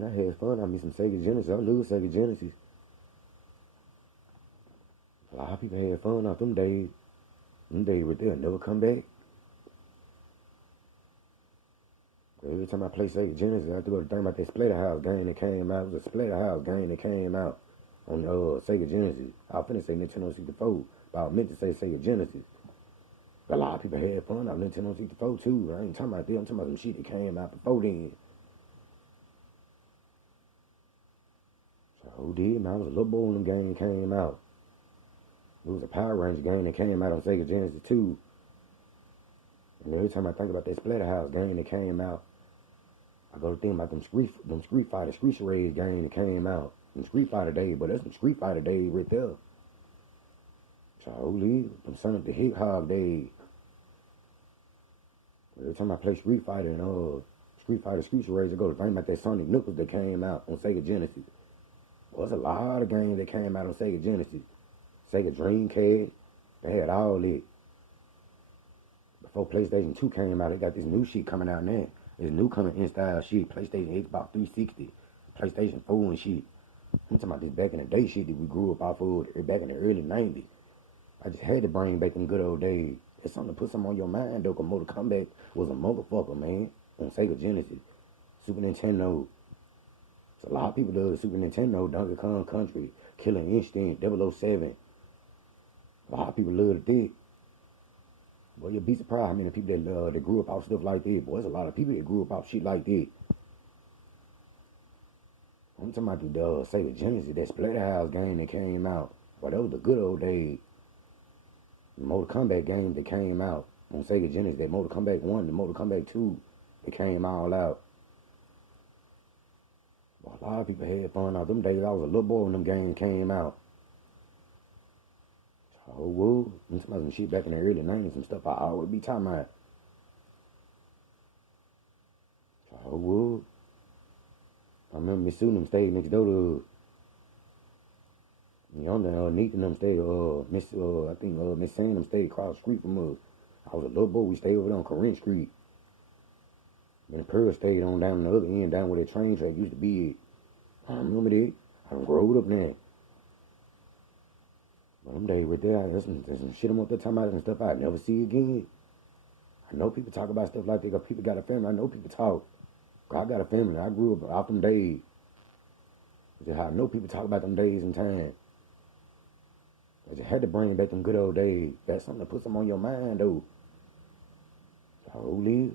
Man, I had fun. I mean, some Sega Genesis. I love Sega Genesis. A lot of people had fun off them days. Them days right there never come back. Every time I play Sega Genesis, I have to go to think about that Splatterhouse game that came out. It was a Splatterhouse game that came out on Sega Genesis. I was finna say Nintendo 64, but I meant to say Sega Genesis. But a lot of people had fun on Nintendo 64 too. I ain't talking about that. I'm talking about some shit that came out before then. So who did, man? I was a little boy when them game came out. It was a Power Ranger game that came out on Sega Genesis too. And every time I think about that Splatterhouse game that came out, I go to think about them Street Fighter, Street Charades game that came out. Them Street Fighter days, but that's some Street Fighter days right there. So holy, them Sonic the Hedgehog days. Every time I play Street Fighter and Street Fighter, Street Charades, I go to think about that Sonic Knuckles that came out on Sega Genesis. Well, there's a lot of games that came out on Sega Genesis. Sega Dreamcast, they had all it. Before PlayStation 2 came out, they got this new shit coming out now. This new coming in-style shit. PlayStation, Xbox 360, PlayStation 4 and shit. I'm talking about this back in the day shit that we grew up off of back in the early 90s. I just had to bring back them good old days. It's something to put something on your mind, though, because Mortal Kombat was a motherfucker, man, on Sega Genesis. Super Nintendo. So a lot of people do Super Nintendo, Donkey Kong Country, Killer Instinct, 007. A lot of people loved it. Well, you'll be surprised how many people that grew up off stuff like that. Boy, there's a lot of people that grew up off shit like that. I'm talking about the Sega Genesis, that Splatterhouse game that came out. Well, that was the good old days. The Mortal Kombat game that came out on Sega Genesis, that Mortal Kombat 1, the Mortal Kombat 2, that came all out. Well, a lot of people had fun out them days. I was a little boy when them games came out. Oh, woo. I'm talking about some shit back in the early 90s, some stuff I always be talking about. Oh, woo. I remember Miss Sue them stayed next door to Yonder, Nathan them stayed, I think Miss Sam them stayed across the street from us. I was a little boy, we stayed over there on Corinth Street. And Pearl stayed on down the other end, down where that train track used to be at. I remember that. I done growed up now. But them days right there, there's some shit I'm up there talking about and stuff I'd never see again. I know people talk about stuff like that because people got a family. I know people talk. I got a family. I grew up off them days. Just how I know people talk about them days and time. I just had to bring back them good old days. That's something to put some on your mind, though. Holy.